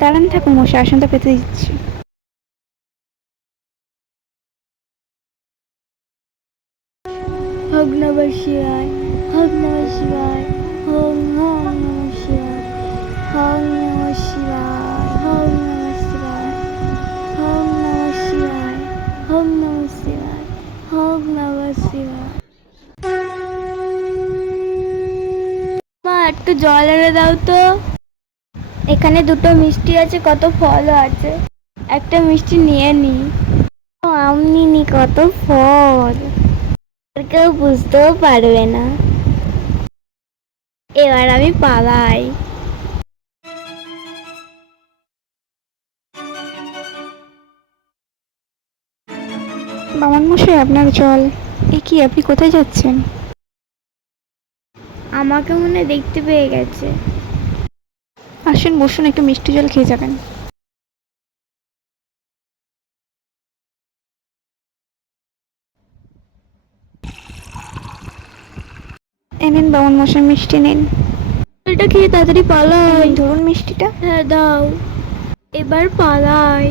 দাঁড়ান থাকুন মশাই, আসনটা পেতে দিচ্ছি। ওম নমঃ শিবায়, ওম নমঃ শিবায়, ওম নমঃ শিবায়, ওম নমঃ শিবায়, ওম নমঃ শিবায়, ওম নমঃ শিবায়, ওম নমঃ শিবায়, ওম নমঃ শিবায়। মা একটু জল এনে দাও তো। এখানে দুটো মিষ্টি আছে, কত ফলও আছে, একটা মিষ্টি নিয়ে নি। আমি নি কত ফল, কেউ বুঝতেও পারবে না। এবার আমি পালাই। বামন মশাই আপনার জল। এ কি, আপনি কোথায় যাচ্ছেন? আমাকে মনে দেখতে পেয়ে গেছে। আসুন বসুন, একটু মিষ্টি জল খেয়ে যাবেন। এনেন বামন মশাই, মিষ্টি নিন। এটা খেয়ে তাড়াতাড়ি পালাই। ধরুন মিষ্টিটা। হ্যাঁ দাও, এবার পালাই।